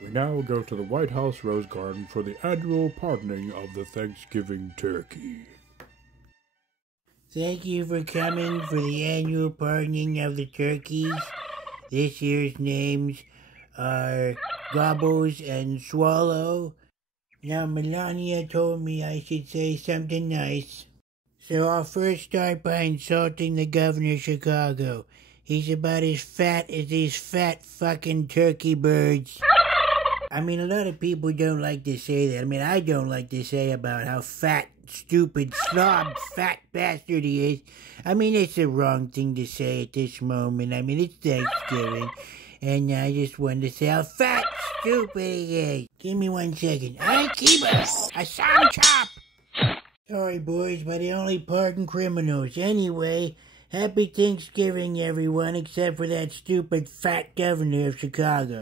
We now go to the White House Rose Garden for the annual pardoning of the Thanksgiving turkey. Thank you for coming for the annual pardoning of the turkeys. This year's names are Gobbles and Swallow. Now, Melania told me I should say something nice. So I'll first start by insulting the governor of Chicago. He's about as fat as these fat fucking turkey birds. I mean, a lot of people don't like to say that. I mean, I don't like to say about how fat, stupid, slob, fat bastard he is. I mean, it's the wrong thing to say at this moment. I mean, it's Thanksgiving. And I just wanted to say how fat, stupid he is. Give me 1 second. I keep a sound chop. Sorry, boys, but I only pardon criminals. Anyway, happy Thanksgiving, everyone, except for that stupid fat governor of Chicago.